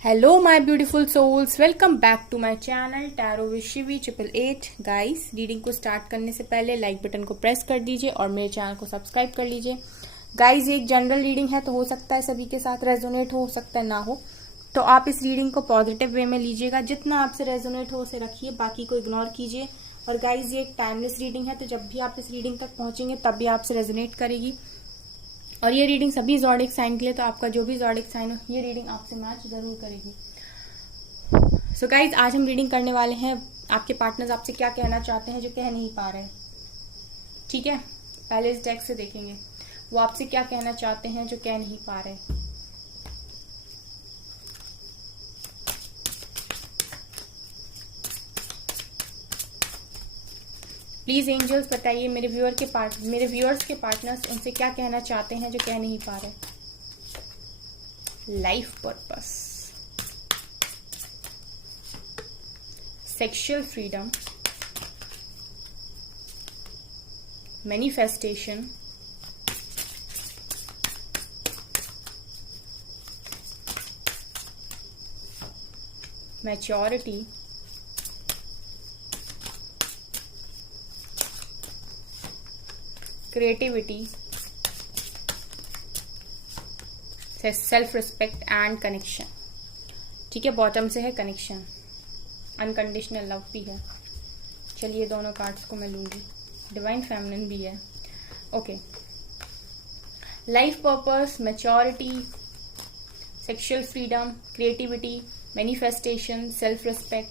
Hello my beautiful souls, welcome back to my channel tarot with Shivi 888। Guys, reading को start करने से पहले like button को press कर दीजिए और मेरे चैनल को सब्सक्राइब कर लीजिए। गाइस, ये एक जनरल रीडिंग है, तो हो सकता है सभी के साथ रेजोनेट हो सकता है ना हो, तो आप इस रीडिंग को पॉजिटिव वे में लीजिएगा। जितना आपसे रेजोनेट हो उसे रखिए, बाकी को इग्नोर कीजिए। और गाइज, ये एक टाइमलेस रीडिंग है, तो जब भी आप इस रीडिंग तक पहुंचेंगे तब भी आपसे रेजोनेट करेगी। और ये रीडिंग सभी ज़ोडिक साइन के लिए, तो आपका जो भी ज़ोडिक साइन हो ये रीडिंग आपसे मैच जरूर करेगी। सो गाइज, आज हम रीडिंग करने वाले हैं आपके पार्टनर्स आपसे क्या कहना चाहते हैं जो कह नहीं पा रहे। ठीक है, पहले इस डेक से देखेंगे वो आपसे क्या कहना चाहते हैं जो कह नहीं पा रहे। प्लीज एंजल्स बताइए मेरे व्यूअर्स के पार्टनर्स उनसे क्या कहना चाहते हैं जो कह नहीं पा रहे। Life purpose, sexual freedom, manifestation, maturity, creativity, self respect and connection. ठीक है, बॉटम से है कनेक्शन, अनकंडीशनल लव भी है। चलिए, दोनों कार्ड्स को मैं लूंगी, डिवाइन फेमिनिन भी है। Okay, life purpose, maturity, sexual freedom, creativity, manifestation, self respect,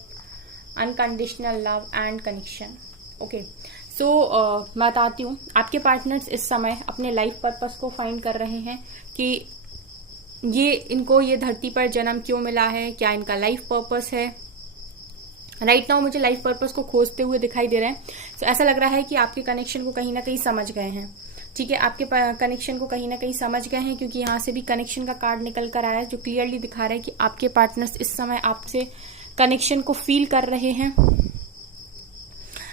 unconditional love and connection. Okay, so मैं बताती हूँ, आपके पार्टनर्स इस समय अपने लाइफ पर्पस को फाइंड कर रहे हैं कि इनको ये धरती पर जन्म क्यों मिला है, क्या इनका लाइफ पर्पस है। राइट नाउ मुझे लाइफ पर्पस को खोजते हुए दिखाई दे रहे हैं। तो ऐसा लग रहा है कि आपके कनेक्शन को कहीं ना कहीं समझ गए हैं। ठीक है, आपके कनेक्शन को कहीं ना कहीं समझ गए हैं, क्योंकि यहाँ से भी कनेक्शन का कार्ड निकल कर आया है जो क्लियरली दिखा रहा है कि आपके पार्टनर्स इस समय आपसे कनेक्शन को फील कर रहे हैं।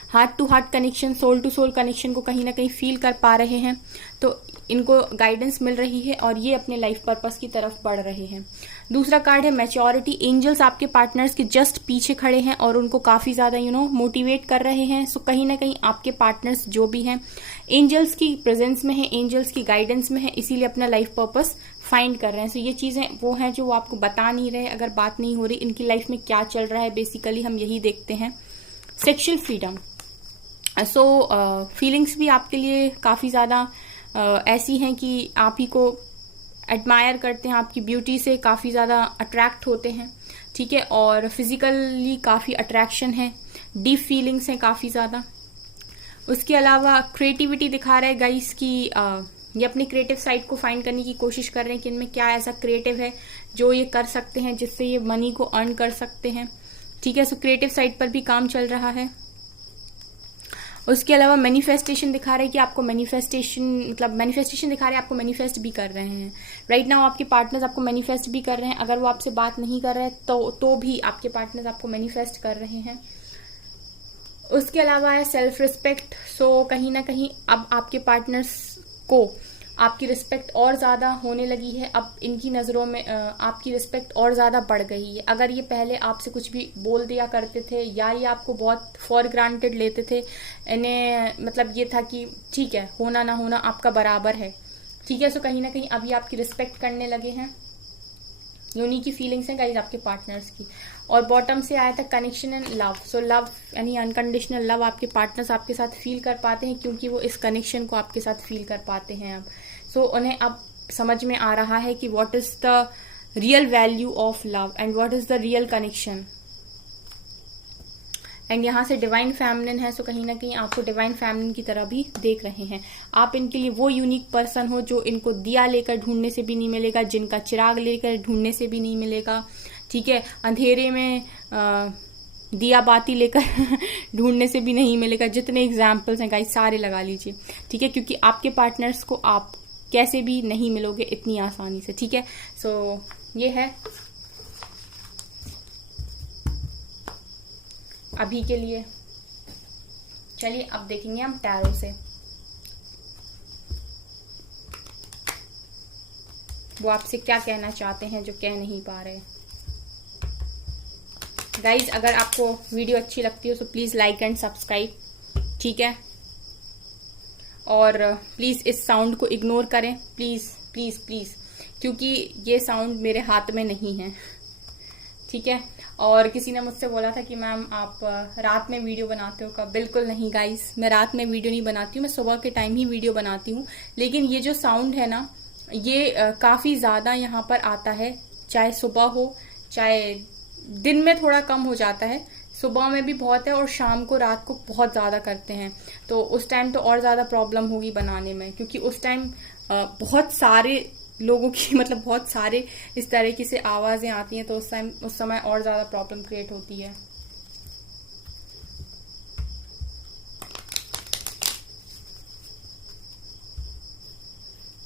Heart to heart connection, soul to soul connection को कहीं ना कहीं फील कर पा रहे हैं। तो इनको गाइडेंस मिल रही है और ये अपने लाइफ पर्पस की तरफ बढ़ रहे हैं। दूसरा कार्ड है मैच्योरिटी। एंजल्स आपके पार्टनर्स के जस्ट पीछे खड़े हैं और उनको काफी ज्यादा मोटिवेट कर रहे हैं। सो कहीं ना कहीं आपके पार्टनर्स जो भी हैं एंजल्स की प्रेजेंस में है, एंजल्स की गाइडेंस में है, इसीलिए अपना लाइफ पर्पस फाइंड कर रहे हैं। सो ये चीजें वो हैं जो वो आपको बता नहीं रहे। अगर बात नहीं हो रही इनकी लाइफ में क्या चल रहा है, बेसिकली हम यही देखते हैं। सेक्सुअल फ्रीडम, सो फीलिंग्स भी आपके लिए काफ़ी ज़्यादा ऐसी हैं कि आप ही को एडमायर करते हैं, आपकी ब्यूटी से काफ़ी ज़्यादा अट्रैक्ट होते हैं। ठीक है, और फिजिकली काफ़ी अट्रैक्शन है, डीप फीलिंग्स हैं काफ़ी ज़्यादा। उसके अलावा क्रिएटिविटी दिखा रहा है गाइस कि ये अपनी क्रिएटिव साइड को फाइंड करने की कोशिश कर रहे हैं कि इनमें क्या ऐसा क्रिएटिव है जो ये कर सकते हैं जिससे ये मनी को अर्न कर सकते हैं। ठीक है, सो क्रिएटिव साइड पर भी काम चल रहा है। उसके अलावा मैनिफेस्टेशन दिखा रहा है कि आपको मैनिफेस्टेशन दिखा रहा है, आपको मैनिफेस्ट भी कर रहे हैं। राइट नाउ आपके पार्टनर्स आपको मैनिफेस्ट भी कर रहे हैं। अगर वो आपसे बात नहीं कर रहे हैं तो भी आपके पार्टनर्स आपको मैनिफेस्ट कर रहे हैं। उसके अलावा है सेल्फ रिस्पेक्ट। सो कहीं ना कहीं अब आपके पार्टनर्स को आपकी रिस्पेक्ट और ज्यादा होने लगी है। अब इनकी नजरों में आपकी रिस्पेक्ट और ज्यादा बढ़ गई है। अगर ये पहले आपसे कुछ भी बोल दिया करते थे या ये आपको बहुत फॉर ग्रांटेड लेते थे, इन्हें मतलब ये था कि ठीक है, होना ना होना आपका बराबर है। ठीक है, सो कहीं ना कहीं अभी आपकी रिस्पेक्ट करने लगे हैं। यूनिक की फीलिंग्स हैं गाइस आपके पार्टनर्स की। और बॉटम से आया था connection and love. So love यानी अनकंडीशनल लव आपके पार्टनर्स आपके साथ फील कर पाते हैं, क्योंकि वो इस कनेक्शन को आपके साथ फील कर पाते हैं अब। सो उन्हें अब समझ में आ रहा है कि what is the real value of love and what is the real connection. And यहाँ से डिवाइन फेमिनिन है, सो कहीं ना कहीं आपको डिवाइन फेमिनिन की तरह भी देख रहे हैं। आप इनके लिए वो यूनिक पर्सन हो जो इनको दिया लेकर ढूंढने से भी नहीं मिलेगा, जिनका चिराग लेकर ढूंढने से भी नहीं मिलेगा। ठीक है, अंधेरे में दिया बाती लेकर ढूंढने से भी नहीं मिलेगा। जितने एग्जाम्पल्स हैं गाइस सारे लगा लीजिए। ठीक है, क्योंकि आपके पार्टनर्स को आप कैसे भी नहीं मिलोगे इतनी आसानी से। ठीक है, सो ये है अभी के लिए। चलिए अब देखेंगे हम टैरो से। वो आपसे क्या कहना चाहते हैं जो कह नहीं पा रहे। गाइज अगर आपको वीडियो अच्छी लगती हो तो प्लीज लाइक एंड सब्सक्राइब, ठीक है। और प्लीज इस साउंड को इग्नोर करें, प्लीज प्लीज प्लीज, क्योंकि ये साउंड मेरे हाथ में नहीं है, ठीक है। और किसी ने मुझसे बोला था कि मैम आप रात में वीडियो बनाते हो कब? बिल्कुल नहीं गाइस, मैं रात में वीडियो नहीं बनाती हूँ, मैं सुबह के टाइम ही वीडियो बनाती हूँ। लेकिन ये जो साउंड है ना, ये काफी ज्यादा यहाँ पर आता है, चाहे सुबह हो चाहे दिन में थोड़ा कम हो जाता है, सुबह में भी बहुत है और शाम को रात को बहुत ज्यादा करते हैं। तो उस टाइम तो और ज्यादा प्रॉब्लम होगी बनाने में, क्योंकि उस टाइम बहुत सारे लोगों की मतलब बहुत सारे इस तरीके से आवाजें आती हैं, तो उस समय और ज्यादा प्रॉब्लम क्रिएट होती है।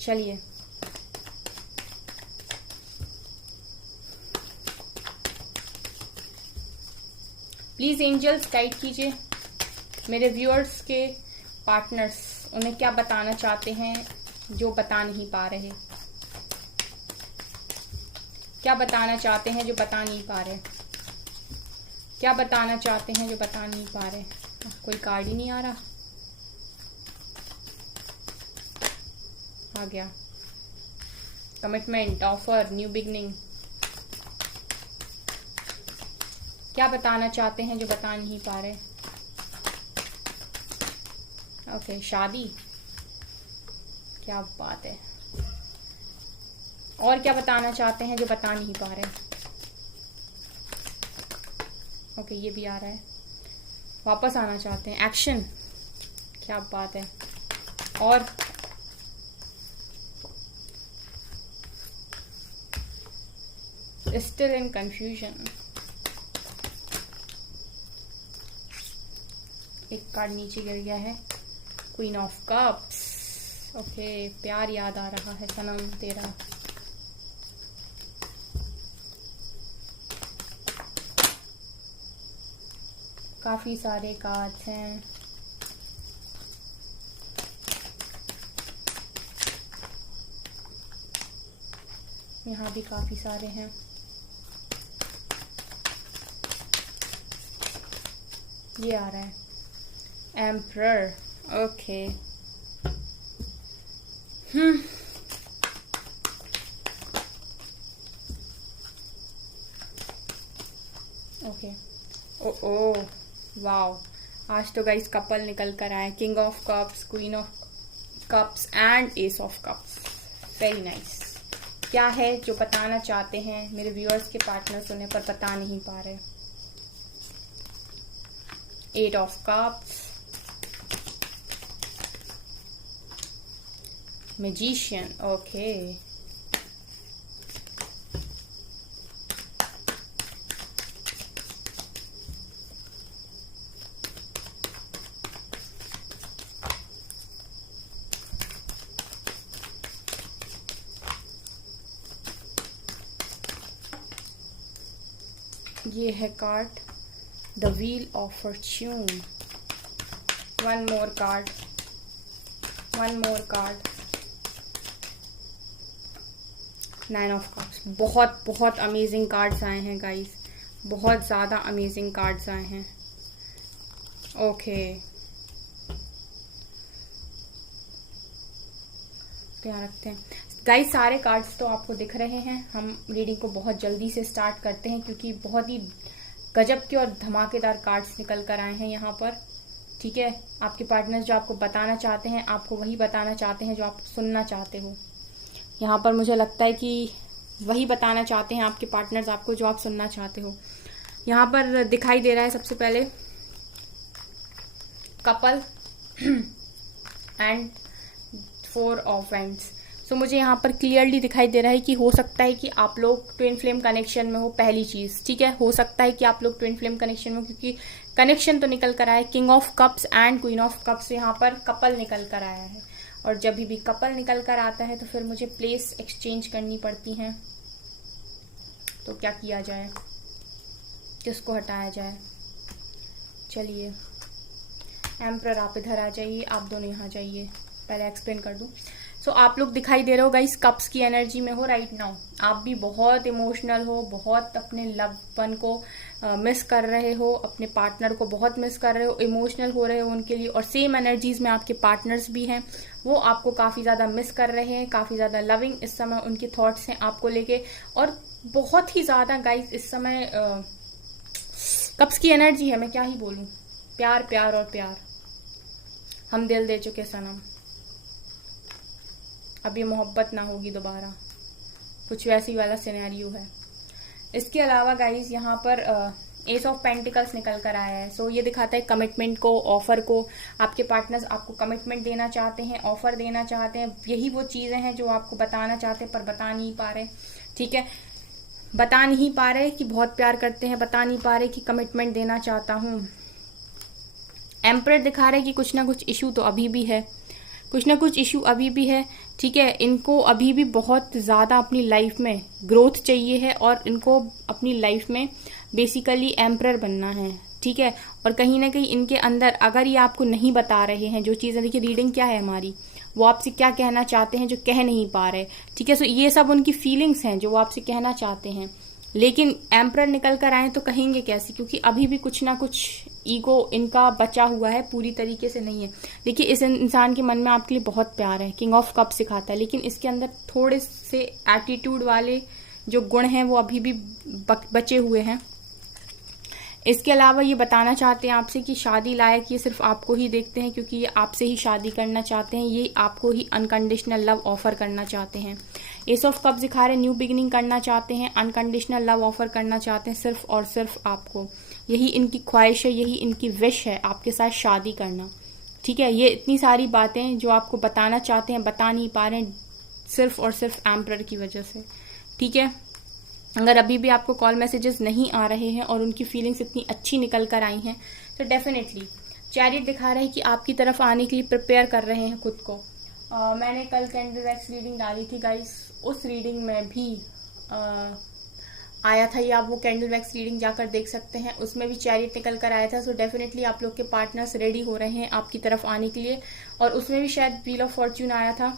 चलिए प्लीज एंजल्स गाइड कीजिए मेरे व्यूअर्स के पार्टनर्स, उन्हें क्या बताना चाहते हैं जो बता नहीं पा रहे, क्या बताना चाहते हैं जो बता नहीं पा रहे, क्या बताना चाहते हैं जो बता नहीं पा रहे। कोई कार्ड ही नहीं आ रहा, आ गया कमिटमेंट, ऑफर, न्यू बिगनिंग। क्या बताना चाहते हैं जो बता नहीं पा रहे? ओके, शादी, क्या बात है। और क्या बताना चाहते हैं जो बता नहीं पा रहे? ओके, ये भी आ रहा है। वापस आना चाहते हैं, एक्शन, क्या बात है। और स्टिल इन कंफ्यूजन। एक कार्ड नीचे गिर गया है, क्वीन ऑफ कप्स। ओके, प्यार याद आ रहा है सनम तेरा। काफी सारे कार्ड्स हैं, यहाँ भी काफी सारे हैं। ये आ रहा है emperor. Okay, okay, oh wow, आज तो गाइस कपल निकल कर आए, king of cups, queen of cups and S of cups. Very nice. क्या है जो बताना चाहते हैं मेरे व्यूअर्स के पार्टनर्स, उन्हें पर बता नहीं पा रहे? Eight of cups, magician. Okay, ये है card the wheel of fortune. One more card, one more card, nine of cups. बहुत बहुत अमेजिंग कार्ड्स आए हैं गाइस, बहुत ज्यादा अमेजिंग कार्ड्स आए हैं। ओके, तो यहाँ रखते हैं गाइस। सारे कार्ड्स तो आपको दिख रहे हैं। हम रीडिंग को बहुत जल्दी से स्टार्ट करते हैं, क्योंकि बहुत ही गजब के और धमाकेदार कार्ड्स निकल कर आए हैं यहाँ पर, ठीक है। आपके पार्टनर्स जो आपको बताना चाहते हैं, आपको वही बताना चाहते हैं जो आप सुनना चाहते हो। यहाँ पर मुझे लगता है कि वही बताना चाहते हैं आपके पार्टनर्स आपको जो आप सुनना चाहते हो। यहाँ पर दिखाई दे रहा है सबसे पहले couple and four of wands. So मुझे यहाँ पर क्लियरली दिखाई दे रहा है कि हो सकता है कि आप लोग ट्विन फ्लेम कनेक्शन में हो, पहली चीज, ठीक है। हो सकता है कि आप लोग ट्विन फ्लेम कनेक्शन में, क्योंकि कनेक्शन तो निकल कर आया है, king of cups and queen of cups, यहाँ पर कपल निकल कर आया है। और जब भी कपल निकल कर आता है तो फिर मुझे प्लेस एक्सचेंज करनी पड़ती हैं। तो क्या किया जाए, किसको हटाया जाए? चलिए, एम्परर आप इधर आ जाइए, आप दोनों यहाँ जाइए। पहले एक्सप्लेन कर दूं। सो आप लोग दिखाई दे रहे हो गाइस, कप्स की एनर्जी में हो राइट नाउ। आप भी बहुत इमोशनल हो, बहुत अपने लव वन को मिस कर रहे हो, अपने पार्टनर को बहुत मिस कर रहे हो, इमोशनल हो रहे हो उनके लिए। और सेम एनर्जीज में आपके पार्टनर्स भी हैं, वो आपको काफी ज्यादा मिस कर रहे हैं, काफी ज्यादा लविंग इस समय उनके थॉट्स हैं आपको लेके। और बहुत ही ज्यादा गाइस इस समय कप्स की एनर्जी है, मैं क्या ही बोलूं, प्यार प्यार और प्यार। हम दिल दे चुके सनम, अब ये मोहब्बत ना होगी दोबारा, कुछ वैसी वाला सिनेरियो है। इसके अलावा गाइस यहाँ पर एस ऑफ पेंटिकल्स निकल कर आया है। सो ये दिखाता है कमिटमेंट को, ऑफर को। आपके पार्टनर्स आपको कमिटमेंट देना चाहते हैं, ऑफर देना चाहते हैं। यही वो चीजें हैं जो आपको बताना चाहते हैं पर बता नहीं पा रहे, ठीक है, बता नहीं पा रहे कि बहुत प्यार करते हैं, बता नहीं पा रहे कि कमिटमेंट देना चाहता हूं। एम्परर दिखा रहे कि कुछ ना कुछ इशू तो अभी भी है, कुछ ना कुछ इशू अभी भी है, ठीक है। इनको अभी भी बहुत ज्यादा अपनी लाइफ में ग्रोथ चाहिए है और इनको अपनी लाइफ में बेसिकली एम्परर बनना है, ठीक है। और कहीं ना कहीं इनके अंदर अगर ये आपको नहीं बता रहे हैं जो चीजें, देखिए रीडिंग क्या है हमारी, वो आपसे क्या कहना चाहते हैं जो कह नहीं पा रहे, ठीक है। सो ये सब उनकी फीलिंग्स हैं जो वो आपसे कहना चाहते हैं, लेकिन एम्परर निकल कर आए तो कहेंगे कैसे, क्योंकि अभी भी कुछ ना कुछ ईगो इनका बचा हुआ है, पूरी तरीके से नहीं है। देखिए इस इंसान के मन में आपके लिए बहुत प्यार है, किंग ऑफ कप सिखाता है, लेकिन इसके अंदर थोड़े से एटीट्यूड वाले जो गुण हैं वो अभी भी बचे हुए हैं। इसके अलावा ये बताना चाहते हैं आपसे कि शादी लायक ये सिर्फ आपको ही देखते हैं, क्योंकि ये आपसे ही शादी करना चाहते हैं, ये आपको ही अनकंडीशनल लव ऑफर करना चाहते हैं। एस ऑफ कप दिखा रहे न्यू बिगिनिंग करना चाहते हैं, अनकंडीशनल लव ऑफर करना चाहते हैं सिर्फ और सिर्फ आपको। यही इनकी ख्वाहिश है, यही इनकी विश है, आपके साथ शादी करना, ठीक है। ये इतनी सारी बातें जो आपको बताना चाहते हैं बता नहीं पा रहे हैं सिर्फ और सिर्फ एम्परर की वजह से, ठीक है। अगर अभी भी आपको कॉल मैसेजेस नहीं आ रहे हैं और उनकी फीलिंग्स इतनी अच्छी निकल कर आई हैं तो डेफिनेटली चैरियट दिखा रहे हैं कि आपकी तरफ आने के लिए प्रिपेयर कर रहे हैं खुद को। मैंने कल कैंडल वैक्स रीडिंग डाली थी गाइस, उस रीडिंग में भी आया था ये, आप वो कैंडल वैक्स रीडिंग जाकर देख सकते हैं, उसमें भी चैरियट निकल कर आया था। सो डेफिनेटली आप लोग के पार्टनर्स रेडी हो रहे हैं आपकी तरफ आने के लिए, और उसमें भी शायद व्हील ऑफ फॉर्च्यून आया था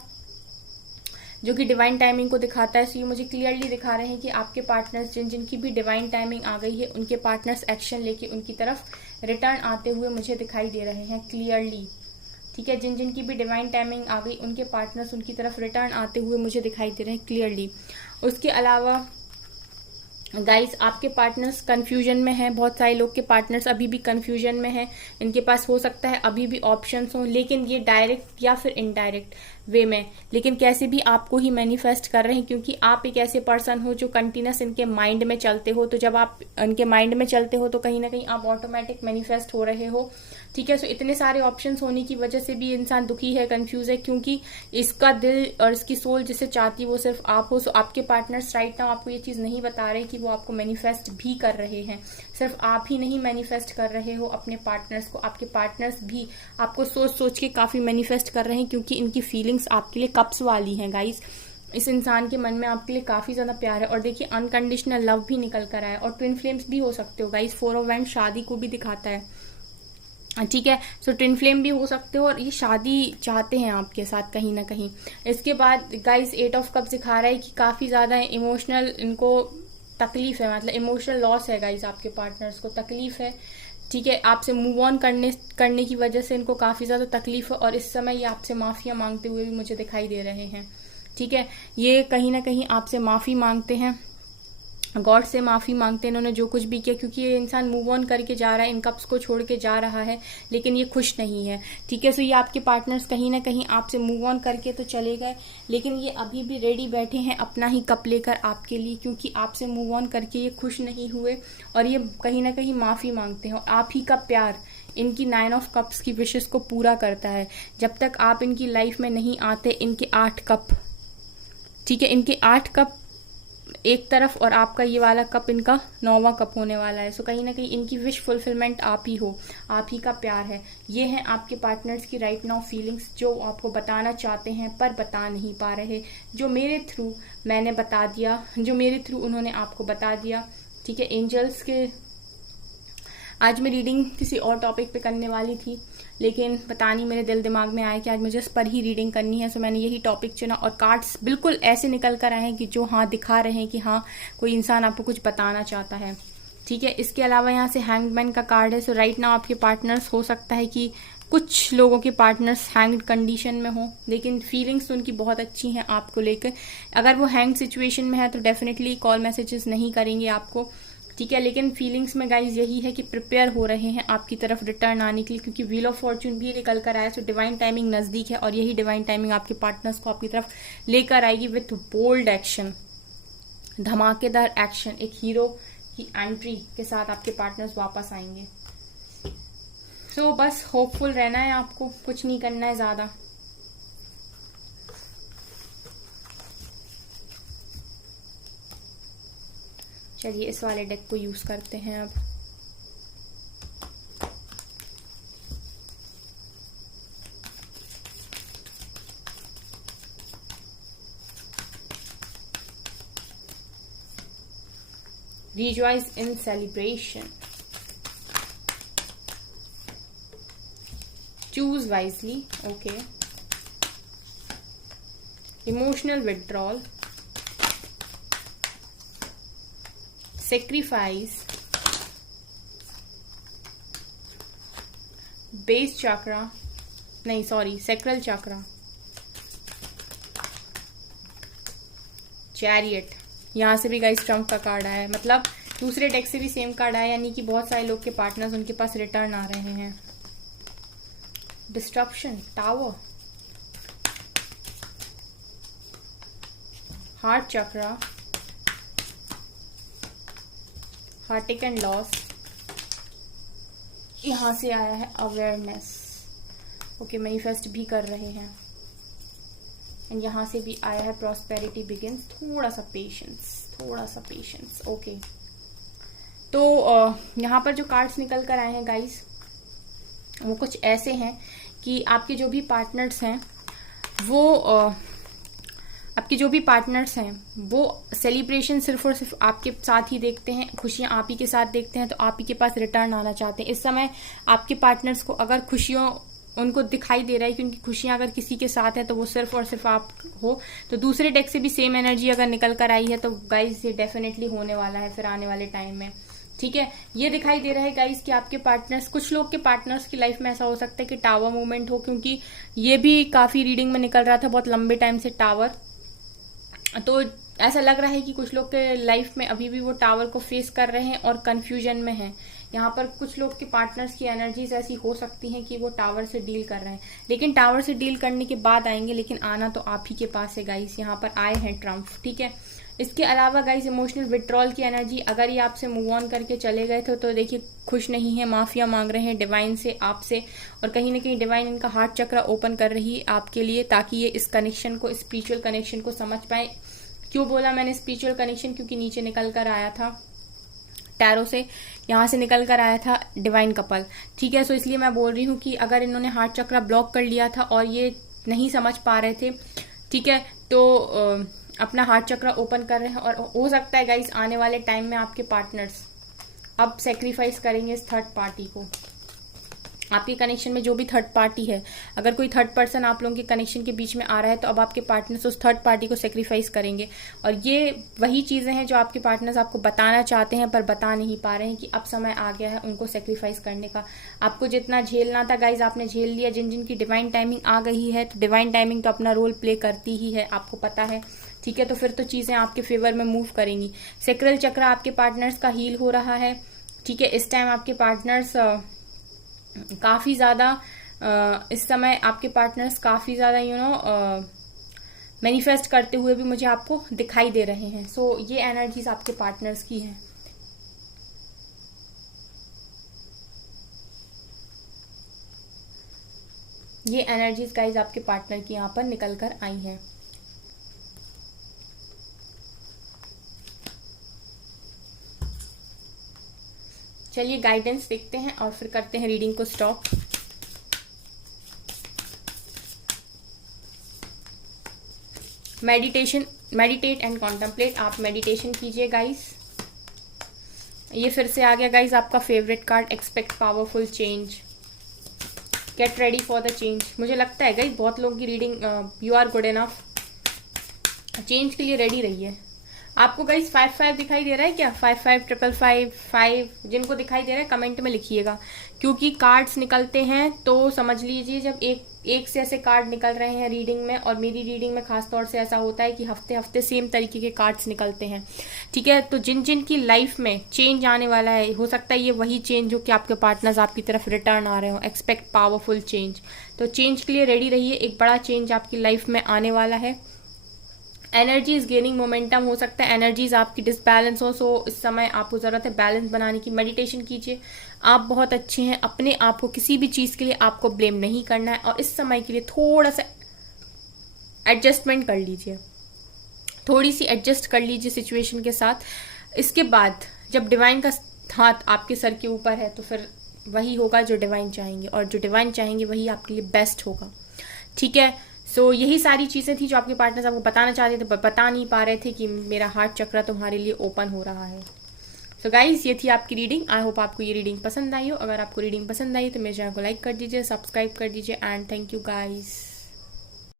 जो कि डिवाइन टाइमिंग को दिखाता है। सो ये मुझे क्लियरली दिखा रहे हैं कि आपके पार्टनर्स जिनकी भी डिवाइन टाइमिंग आ गई है उनके पार्टनर्स एक्शन लेके उनकी तरफ रिटर्न आते हुए मुझे दिखाई दे रहे हैं क्लियरली, ठीक है। जिनकी भी डिवाइन टाइमिंग आ गई उनके पार्टनर्स उनकी तरफ रिटर्न आते हुए मुझे दिखाई दे रहे हैं क्लियरली। उसके अलावा गाइस आपके पार्टनर्स कंफ्यूजन में हैं, बहुत सारे लोग के पार्टनर्स अभी भी कंफ्यूजन में हैं। इनके पास हो सकता है अभी भी ऑप्शंस हों, लेकिन ये डायरेक्ट या फिर इनडायरेक्ट वे में, लेकिन कैसे भी आपको ही मैनिफेस्ट कर रहे हैं, क्योंकि आप एक ऐसे पर्सन हो जो कंटिन्यूस इनके माइंड में चलते हो। तो जब आप इनके माइंड में चलते हो तो कहीं ना कहीं आप ऑटोमेटिक मैनिफेस्ट हो रहे हो, ठीक है। सो इतने सारे ऑप्शंस होने की वजह से भी इंसान दुखी है, कंफ्यूज है, क्योंकि इसका दिल और इसकी सोल जिसे चाहती है वो सिर्फ आप हो। सो आपके पार्टनर्स राइट नाउ आपको ये चीज नहीं बता रहे कि वो आपको मैनिफेस्ट भी कर रहे हैं। सिर्फ आप ही नहीं मैनिफेस्ट कर रहे हो अपने पार्टनर्स को, आपके पार्टनर्स भी आपको सोच सोच के काफी मैनिफेस्ट कर रहे हैं, क्योंकि इनकी फीलिंग्स आपके लिए कप्स वाली हैं गाइस। इस इंसान के मन में आपके लिए काफी ज्यादा प्यार है, और देखिए अनकंडीशनल लव भी निकल कर आया, और ट्विन फ्लेम्स भी हो सकते हो गाइस। 4 ऑफ वैंड शादी को भी दिखाता है, ठीक है। सो ट्विन फ्लेम भी हो सकते हो और ये शादी चाहते हैं आपके साथ कहीं ना कहीं। इसके बाद गाइस 8 ऑफ कप दिखा रहा है कि काफी ज्यादा इमोशनल इनको तकलीफ है, मतलब इमोशनल लॉस है गाइस, आपके पार्टनर्स को तकलीफ है, ठीक है। आपसे मूव ऑन करने की वजह से इनको काफी ज्यादा तकलीफ है, और इस समय ये आपसे माफिया मांगते हुए भी मुझे दिखाई दे रहे हैं, ठीक है। ये कहीं ना कहीं आपसे माफी मांगते हैं, गॉड से माफी मांगते हैं इन्होंने जो कुछ भी किया, क्योंकि ये इंसान मूव ऑन करके जा रहा है, इन कप्स को छोड़ के जा रहा है, लेकिन ये खुश नहीं है, ठीक है। सो ये आपके पार्टनर्स कहीं ना कहीं आपसे मूव ऑन करके तो चले गए, लेकिन ये अभी भी रेडी बैठे हैं अपना ही कप लेकर आपके लिए, क्योंकि आपसे मूव ऑन करके ये खुश नहीं हुए, और ये कहीं ना कहीं माफी मांगते हैं। और आप ही का प्यार इनकी 9 ऑफ कप्स की विशेष को पूरा करता है। जब तक आप इनकी लाइफ में नहीं आते, इनके 8 कप, ठीक है, इनके 8 कप एक तरफ और आपका ये वाला कप इनका 9वां कप होने वाला है। सो कहीं ना कहीं इनकी विश फुलफिलमेंट आप ही हो, आप ही का प्यार है। ये हैं आपके पार्टनर्स की राइट नाउ फीलिंग्स जो आपको बताना चाहते हैं पर बता नहीं पा रहे, जो मेरे थ्रू मैंने बता दिया, जो मेरे थ्रू उन्होंने आपको बता दिया, ठीक है। एंजल्स के आज मैं रीडिंग किसी और टॉपिक पे करने वाली थी, लेकिन पता नहीं मेरे दिल दिमाग में आया कि आज मुझे इस पर ही रीडिंग करनी है, सो मैंने यही टॉपिक चुना। और कार्ड्स बिल्कुल ऐसे निकल कर आए हैं कि जो हाँ दिखा रहे हैं कि हाँ कोई इंसान आपको कुछ बताना चाहता है। ठीक है, इसके अलावा यहाँ से हैंगमैन का कार्ड है। सो राइट नाउ आपके पार्टनर्स, हो सकता है कि कुछ लोगों के पार्टनर्स हैंग्ड कंडीशन में हो, लेकिन फीलिंग्स उनकी बहुत अच्छी हैं आपको लेकर। अगर वो हैंग सिचुएशन में है तो डेफिनेटली कॉल मैसेजेस नहीं करेंगे आपको। ठीक है, लेकिन फीलिंग्स में गाइज यही है कि प्रिपेयर हो रहे हैं आपकी तरफ रिटर्न आने के लिए, क्योंकि व्हील ऑफ फॉर्चून भी निकल कर आया। सो डिवाइन टाइमिंग नजदीक है और यही डिवाइन टाइमिंग आपके पार्टनर्स को आपकी तरफ लेकर आएगी विथ बोल्ड एक्शन, धमाकेदार एक्शन। एक हीरो की एंट्री के साथ आपके पार्टनर्स वापस आएंगे। सो बस होपफुल रहना है आपको, कुछ नहीं करना है ज्यादा। चलिए इस वाले डेक को यूज करते हैं अब। Rejoice in celebration. Choose wisely. Okay. Emotional withdrawal. Sacrifice. Base chakra. नहीं सॉरी, sacral chakra. Chariot. यहाँ से भी गाइस ट्रम्प का कार्ड आया है, मतलब दूसरे डेक से भी सेम कार्ड आया, यानी कि बहुत सारे लोग के पार्टनर्स उनके पास रिटर्न आ रहे हैं। Disruption, tower, heart chakra, heartache and loss. यहां से आया है अवेयरनेस। ओके, मैनिफेस्ट भी कर रहे हैं। एंड यहाँ से भी आया है प्रॉस्पेरिटी बिगिंस। थोड़ा सा पेशेंस। ओके, तो यहाँ पर जो कार्ड्स निकल कर आए हैं गाइस, वो कुछ ऐसे हैं कि आपके जो भी पार्टनर्स हैं वो सेलिब्रेशन सिर्फ और सिर्फ आपके साथ ही देखते हैं, खुशियां आप ही के साथ देखते हैं, तो आप ही के पास रिटर्न आना चाहते हैं। इस समय आपके पार्टनर्स को अगर खुशियों उनको दिखाई दे रहा है कि उनकी खुशियां अगर किसी के साथ है तो वो सिर्फ और सिर्फ आप हो। तो दूसरे डेक से भी सेम एनर्जी अगर निकल कर आई है तो गाइस ये डेफिनेटली होने वाला है फिर आने वाले टाइम में। ठीक है, ये दिखाई दे रहा है गाइस कि आपके पार्टनर्स, कुछ लोग के पार्टनर्स की लाइफ में ऐसा हो सकता है कि टावर मूवमेंट हो, क्योंकि ये भी काफी रीडिंग में निकल रहा था बहुत लंबे टाइम से टावर। तो ऐसा लग रहा है कि कुछ लोग के लाइफ में अभी भी वो टावर को फेस कर रहे हैं और कंफ्यूजन में हैं। यहाँ पर कुछ लोग के पार्टनर्स की एनर्जीज ऐसी हो सकती हैं कि वो टावर से डील कर रहे हैं, लेकिन टावर से डील करने के बाद आएंगे, लेकिन आना तो आप ही के पास है गाइस। यहाँ पर आए हैं ट्रम्प। ठीक है, इसके अलावा गाइस इमोशनल विड्रॉल की एनर्जी, अगर ये आपसे मूव ऑन करके चले गए थे तो देखिए खुश नहीं है, माफिया मांग रहे हैं डिवाइन से, आपसे, और कहीं ना कहीं डिवाइन इनका हार्ट चक्र ओपन कर रही है आपके लिए, ताकि ये इस कनेक्शन को, स्पिरिचुअल कनेक्शन को समझ पाए। क्यों बोला मैंने स्पिरिचुअल कनेक्शन? क्योंकि नीचे निकल कर आया था टैरो से, यहाँ से निकल कर आया था डिवाइन कपल। ठीक है, सो इसलिए मैं बोल रही हूँ कि अगर इन्होंने हार्ट चक्र ब्लॉक कर लिया था और ये नहीं समझ पा रहे थे, ठीक है, तो अपना हार्ट चक्र ओपन कर रहे हैं। और हो सकता है गाइस आने वाले टाइम में आपके पार्टनर्स अब सेक्रीफाइस करेंगे इस थर्ड पार्टी को। आपके कनेक्शन में जो भी थर्ड पार्टी है, अगर कोई थर्ड पर्सन आप लोगों के कनेक्शन के बीच में आ रहा है तो अब आपके पार्टनर्स उस थर्ड पार्टी को सेक्रीफाइस करेंगे। और ये वही चीजें हैं जो आपके पार्टनर्स आपको बताना चाहते हैं पर बता नहीं पा रहे हैं कि अब समय आ गया है उनको सेक्रीफाइस करने का। आपको जितना झेलना था गाइज आपने झेल लिया। जिन जिन की डिवाइन टाइमिंग आ गई है, तो डिवाइन टाइमिंग तो अपना रोल प्ले करती ही है, आपको पता है। ठीक है, तो फिर तो चीजें आपके फेवर में मूव करेंगी। सेक्रल चक्र आपके पार्टनर्स का हील हो रहा है। ठीक है, इस टाइम आपके पार्टनर्स काफी ज्यादा, इस समय आपके पार्टनर्स काफी ज्यादा मैनिफेस्ट करते हुए भी मुझे आपको दिखाई दे रहे हैं। सो ये एनर्जीज आपके पार्टनर्स की हैं। ये एनर्जीज गाइज आपके पार्टनर की यहाँ पर निकल कर आई हैं। चलिए गाइडेंस देखते हैं और फिर करते हैं रीडिंग को स्टॉप। Meditate and contemplate. आप मेडिटेशन कीजिए गाइस। ये फिर से आ गया गाइज आपका favourite card, expect powerful change, get ready for the change. मुझे लगता है गाइज बहुत लोगों की reading you are good enough, change के लिए रेडी रहिए। आपको गाइज 5-5 दिखाई दे रहा है क्या? 5-5-5-5-5 जिनको दिखाई दे रहा है कमेंट में लिखिएगा, क्योंकि कार्ड्स निकलते हैं तो समझ लीजिए जब एक से ऐसे कार्ड निकल रहे हैं रीडिंग में, और मेरी रीडिंग में खास तौर से ऐसा होता है कि हफ्ते हफ्ते सेम तरीके के कार्ड्स निकलते हैं, ठीक है। तो जिन जिन की लाइफ में चेंज आने वाला है, हो सकता है ये वही चेंज हो कि आपके पार्टनर्स आपकी तरफ रिटर्न आ रहे हो। एक्सपेक्ट पावरफुल चेंज, तो चेंज के लिए रेडी रहिए, एक बड़ा चेंज आपकी लाइफ में आने वाला है। एनर्जी इज गेनिंग मोमेंटम, हो सकता है एनर्जीज आपकी डिसबैलेंस हो, सो इस समय आपको जरूरत है बैलेंस बनाने की। मेडिटेशन कीजिए, आप बहुत अच्छे हैं, अपने आप को किसी भी चीज के लिए आपको ब्लेम नहीं करना है, और इस समय के लिए थोड़ा सा एडजस्टमेंट कर लीजिए, थोड़ी सी एडजस्ट कर लीजिए सिचुएशन के साथ। इसके बाद जब डिवाइन का हाथ आपके सर के ऊपर है तो फिर वही होगा जो डिवाइन चाहेंगे, और जो डिवाइन चाहेंगे वही आपके लिए बेस्ट होगा, ठीक है। सो यही सारी चीजें थी जो आपके पार्टनर्स आपको बताना चाहते थे पर बता नहीं पा रहे थे कि मेरा हार्ट चक्र तुम्हारे लिए ओपन हो रहा है। सो गाइज ये थी आपकी रीडिंग। आई होप आपको ये रीडिंग पसंद आई हो। अगर आपको रीडिंग पसंद आई तो मेरे चैनल को लाइक कर दीजिए, सब्सक्राइब कर दीजिए, एंड थैंक यू गाइज।